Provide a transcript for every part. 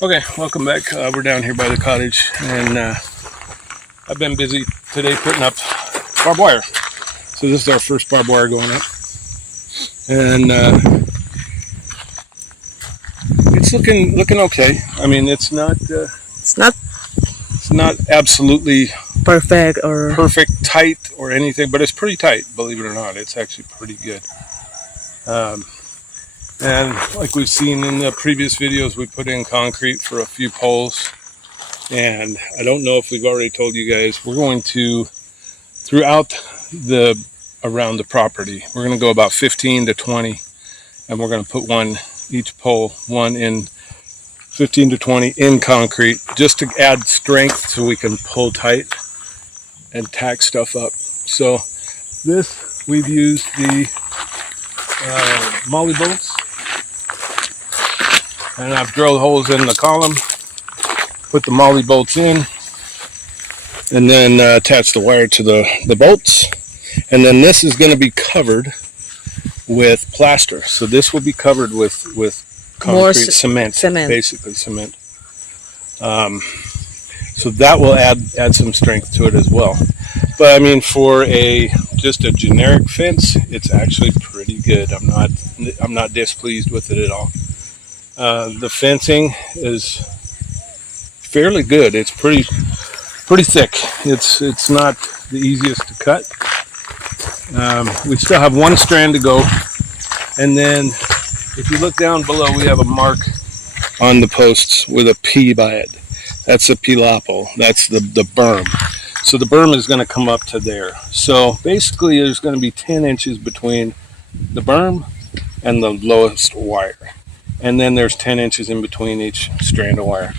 Okay, welcome back. We're down here by the cottage, and I've been busy today putting up barbed wire. So this is our first barbed wire going up, and it's looking okay. I mean, It's not it's not absolutely perfect or perfect tight or anything, but it's pretty tight. Believe it or not, it's actually pretty good. Um, and like we've seen in the previous videos, we put in concrete for a few poles. And I don't know if we've already told you guys, we're going to, throughout around the property, we're going to go about 15 to 20, and we're going to put each pole, one in 15 to 20 in concrete, just to add strength so we can pull tight and tack stuff up. So this, we've used the molly bolts, and I've drilled holes in the column, put the molly bolts in, and then attach the wire to the bolts. And then this is going to be covered with plaster. So this will be covered with concrete cement, basically cement. So that will add some strength to it as well. But I mean, for just a generic fence, it's actually pretty good. I'm not displeased with it at all. The fencing is fairly good. It's pretty thick. It's not the easiest to cut. We still have one strand to go, and then if you look down below, we have a mark on the posts with a P by it. That's a pilapo. That's the berm. So the berm is going to come up to there. So basically, there's going to be 10 inches between the berm and the lowest wire, and then there's 10 inches in between each strand of wire.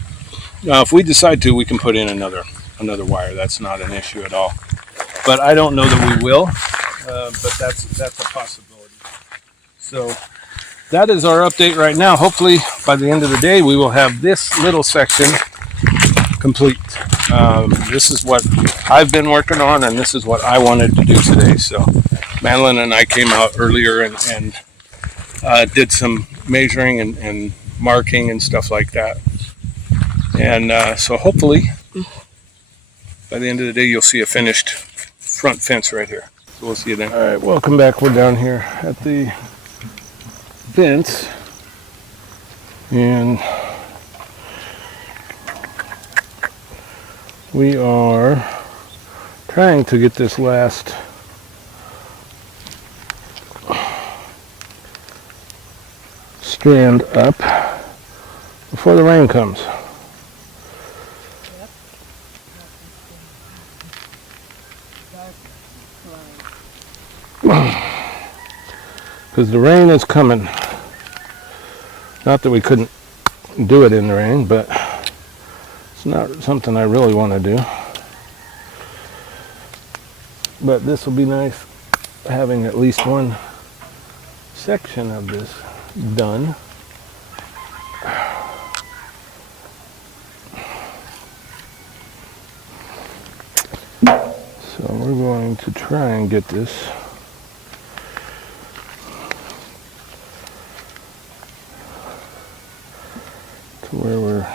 Now, if we decide to, we can put in another wire. That's not an issue at all. But I don't know that we will. But that's a possibility. So that is our update right now. Hopefully, by the end of the day, we will have this little section complete. This is what I've been working on, and this is what I wanted to do today. So Madeline and I came out earlier and did some measuring and marking and stuff like that. And so hopefully, by the end of the day, you'll see a finished front fence right here. So we'll see you then. All right, welcome back. We're down here at the fence, and we are trying to get this last strand up before the rain comes. Because the rain is coming. Not that we couldn't do it in the rain, but it's not something I really want to do. But this will be nice, having at least one section of this done. So we're going to try and get this to where we're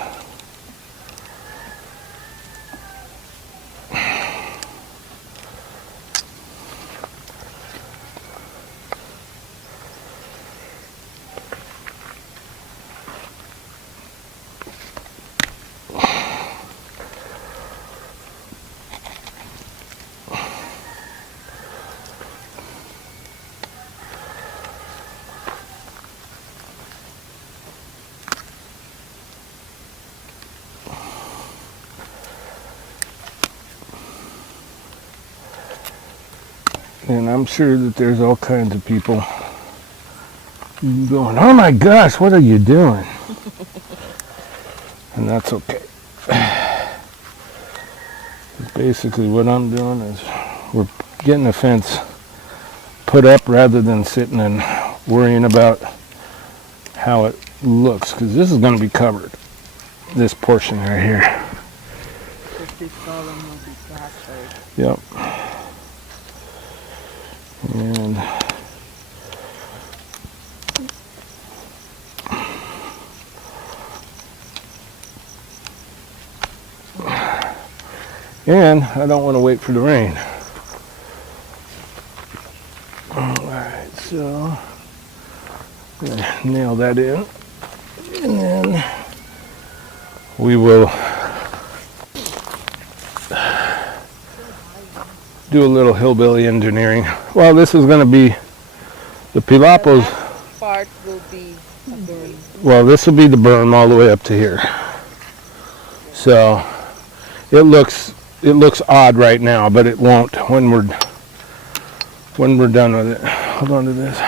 and I'm sure that there's all kinds of people going, oh my gosh, what are you doing? And that's okay. Basically what I'm doing is we're getting the fence put up rather than sitting and worrying about how it looks, because this is going to be covered, this portion right here. this column will be plastered. Yep. And And I don't want to wait for the rain. Alright, so I'm going to nail that in. And then we will do a little hillbilly engineering. Well, this is going to be the Pilapos. Part will be a berm. Well, this will be the berm all the way up to here. So it looks odd right now, but it won't when we're done with it. Hold on to this.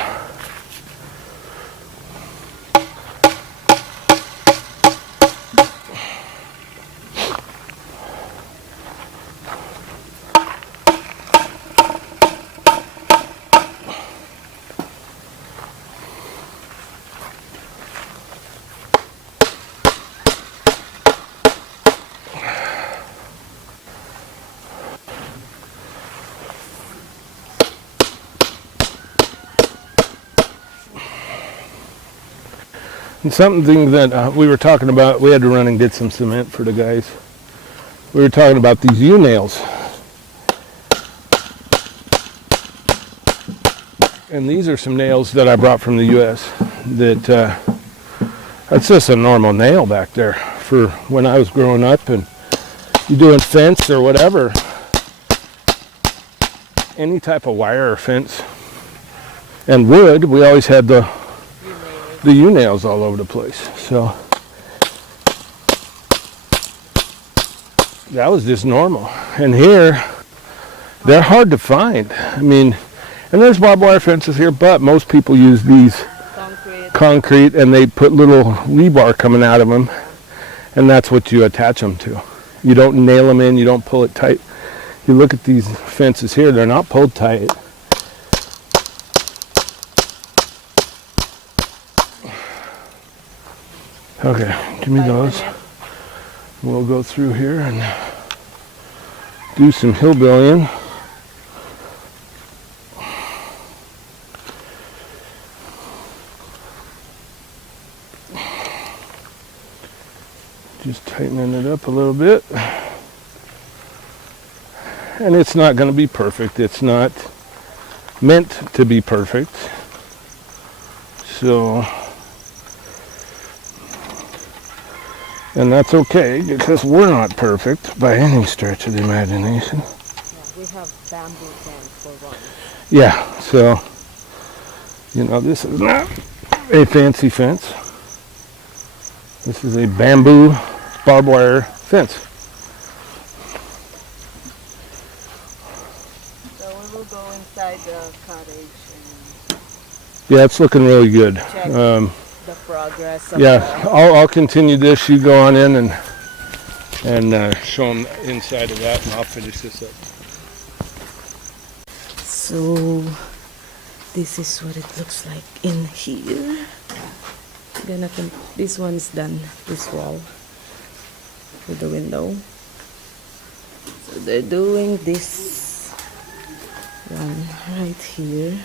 And something that we were talking about, we had to run and get some cement for the guys. We were talking about these U-nails. And these are some nails that I brought from the U.S. that that's just a normal nail back there for when I was growing up and you doing fence or whatever. Any type of wire or fence. And wood, we always had the U-nails all over the place. So that was just normal. And here, they're hard to find. I mean, and there's barbed wire fences here, but most people use these concrete and they put little rebar coming out of them, and that's what you attach them to. You don't nail them in, you don't pull it tight. You look at these fences here, they're not pulled tight. Okay, give me those. We'll go through here and do some hillbillying. Just tightening it up a little bit. And it's not going to be perfect. It's not meant to be perfect. So, and that's okay because we're not perfect by any stretch of the imagination. Yeah, we have bamboo fence for one. Yeah, so, you know, this is not a fancy fence. This is a bamboo barbed wire fence. So we will go inside the cottage Yeah, it's looking really good. and check the progress of Yeah, I'll continue this. You go on in and show them inside of that, and I'll finish this up. So this is what it looks like in here. Then this one's done, this wall with the window. So they're doing this one right here.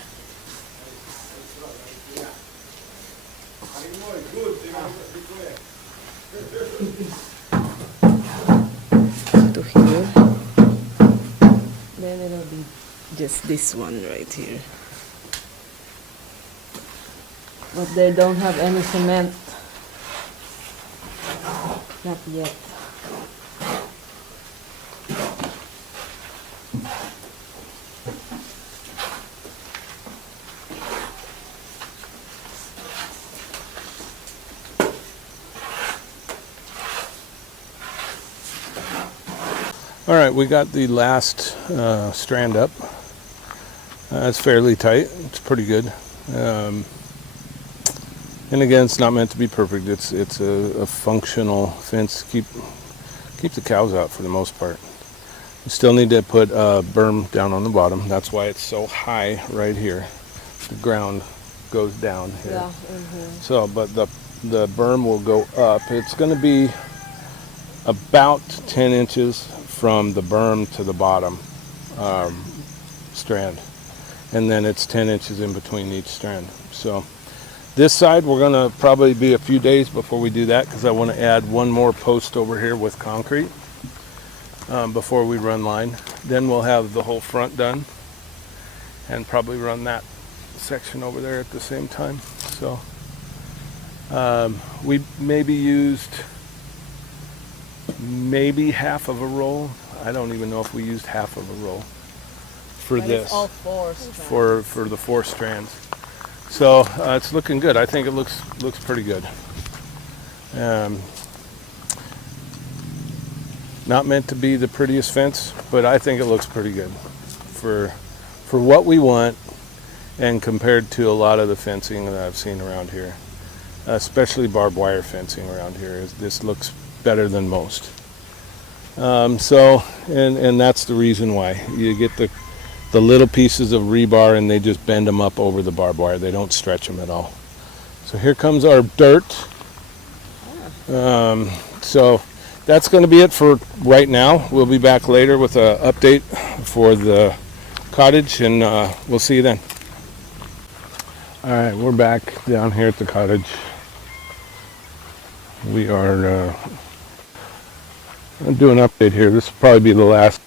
To here. Then it'll be just this one right here. But they don't have any cement. Not yet. All right, we got the last strand up. It's fairly tight. It's pretty good. And again, it's not meant to be perfect. It's a functional fence. Keep the cows out for the most part. We still need to put a berm down on the bottom. That's why it's so high right here. The ground goes down here. Yeah, in here. So, but the berm will go up. It's going to be about 10 inches from the berm to the bottom strand, and then it's 10 inches in between each strand. So this side we're going to probably be a few days before we do that, because I want to add one more post over here with concrete. before we run line. Then we'll have the whole front done and probably run that section over there at the same time. So we maybe used half of a roll. I don't even know if we used half of a roll for But this. it's all four strands. For the 4 strands. So it's looking good. I think it looks pretty good. Not meant to be the prettiest fence, but I think it looks pretty good for what we want, and compared to a lot of the fencing that I've seen around here, especially barbed wire fencing around here. This looks better than most. So that's the reason why you get the little pieces of rebar, and they just bend them up over the barbed wire. They don't stretch them at all. So here comes our dirt. So that's going to be it for right now. We'll be back later with an update for the cottage, and we'll see you then. All right, we're back down here at the cottage. We are I'll do an update here. This will probably be the last.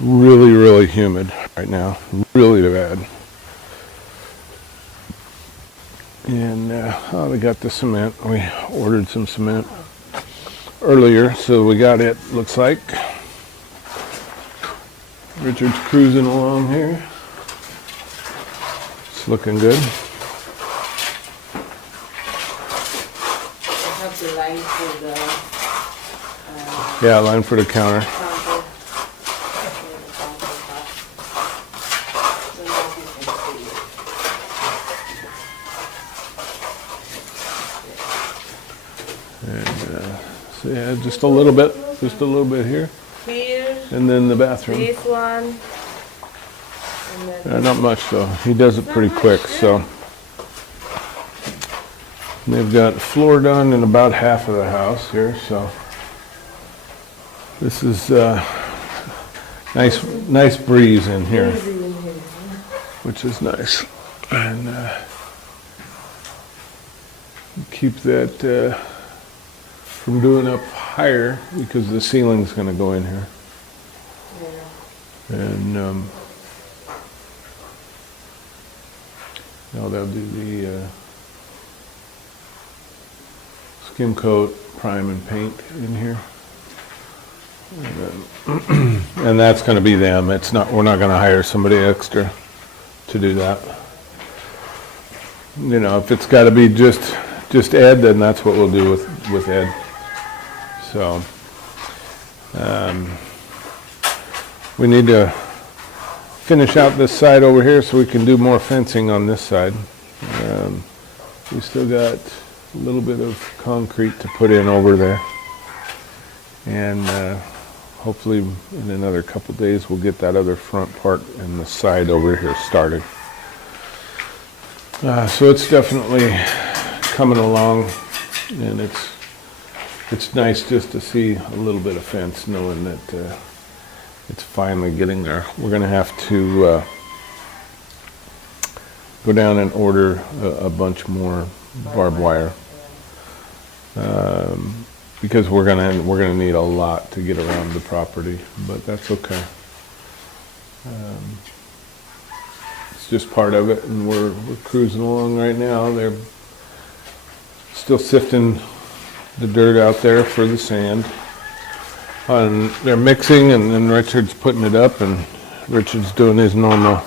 Really humid right now, really bad. And we got the cement. We ordered some cement earlier, so we got it, looks like. Richard's cruising along here. It's looking good. I have the line for the Yeah, line for the counter. counter. So yeah, just a little bit here, Here, and then the bathroom. this one, and then Not much though. He does it pretty quick. So they've got floor done in about half of the house here. So this is nice breeze in here, which is nice, and keep that from doing up higher because the ceiling's going to go in here. yeah. And now they'll do the skim coat, prime, and paint in here. And that's going to be them. It's not. We're not going to hire somebody extra to do that. You know, if it's got to be just Ed, then that's what we'll do with Ed. So we need to finish out this side over here so we can do more fencing on this side. We still got a little bit of concrete to put in over there, and hopefully in another couple days we'll get that other front part and the side over here started. So it's definitely coming along, and it's nice just to see a little bit of fence, knowing that it's finally getting there. We're going to have to go down and order a bunch more barbed wire, because we're gonna need a lot to get around the property, but that's okay. It's just part of it, and we're cruising along right now. They're still sifting the dirt out there for the sand. And they're mixing, and then Richard's putting it up, and Richard's doing his normal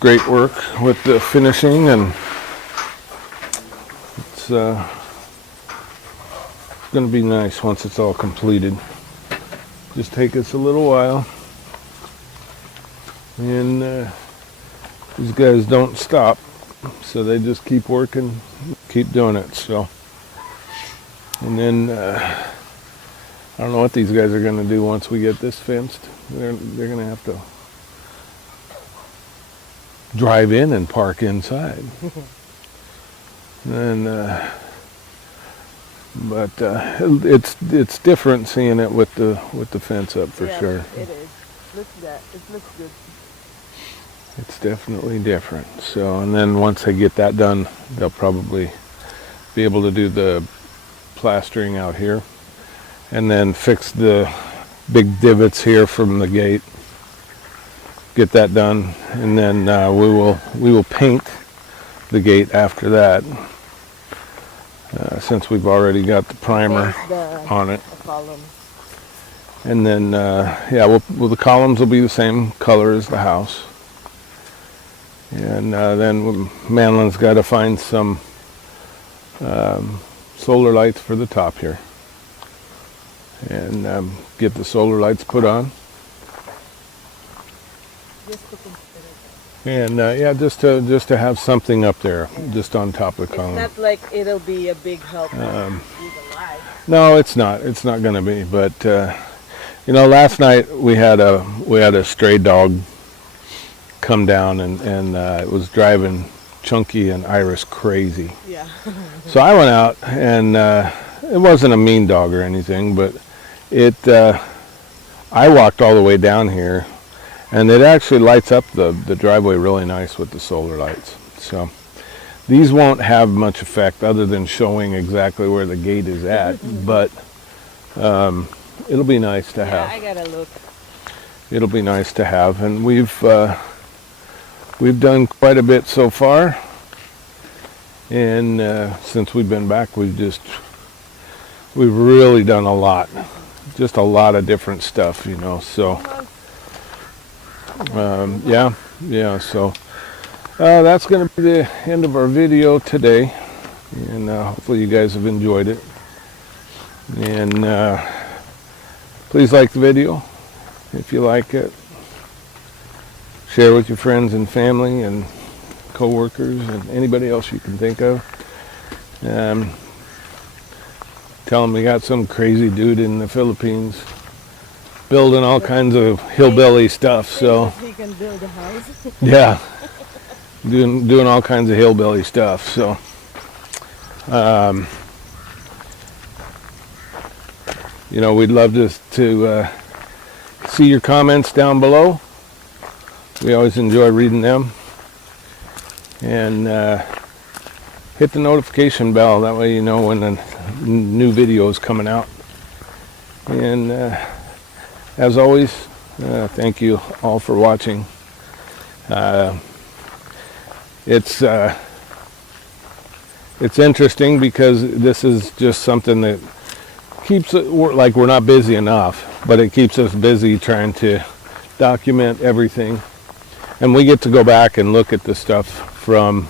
great work with the finishing, and it's going to be nice once it's all completed. Just take us a little while, and these guys don't stop, so they just keep working, keep doing it. So, and then I don't know what these guys are going to do once we get this fenced. They're going to have to drive in and park inside. And but it's different seeing it with the fence up for Yeah, sure. it is. Looks good. It looks good. It's definitely different. So, and then once I get that done, they'll probably be able to do the plastering out here, and then fix the big divots here from the gate. Get that done, and then we will paint the gate after that, since we've already got the primer on it. The column. And then yeah, the columns will be the same color as the house. And then Manlin's got to find some solar lights for the top here, and get the solar lights put on. Just to consider. And yeah, just to have something up there, just on top of the column. It's not like it'll be a big help with the light. No, it's not. It's not going to be. But you know, last night we had a stray dog come down, and it was driving Chunky and Iris crazy. Yeah. So I went out, and it wasn't a mean dog or anything, but I walked all the way down here, and it actually lights up the driveway really nice with the solar lights. So these won't have much effect other than showing exactly where the gate is at, but it'll be nice to have. I gotta look. It'll be nice to have, and we've done quite a bit so far, and since we've been back, we've really done a lot, just a lot of different stuff, you know. So yeah. So that's going to be the end of our video today, and hopefully you guys have enjoyed it. And please like the video if you like it. Share with your friends and family and co-workers and anybody else you can think of. Tell them we got some crazy dude in the Philippines building all kinds of hillbilly stuff. So He can build a house. yeah, doing all kinds of hillbilly stuff. So you know, we'd love to see your comments down below. We always enjoy reading them. And hit the notification bell, that way you know when a new video is coming out. And as always, thank you all for watching. It's interesting because this is just something that keeps it, like, we're not busy enough, but it keeps us busy trying to document everything. And we get to go back and look at the stuff from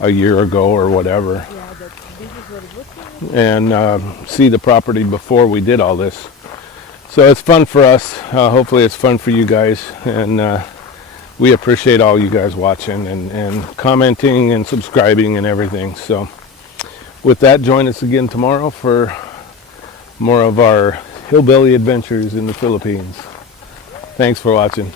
a year ago or whatever. Yeah, this is what it looks like. And see the property before we did all this. So it's fun for us. Hopefully it's fun for you guys. And we appreciate all you guys watching and commenting and subscribing and everything. So with that, join us again tomorrow for more of our hillbilly adventures in the Philippines. Thanks for watching.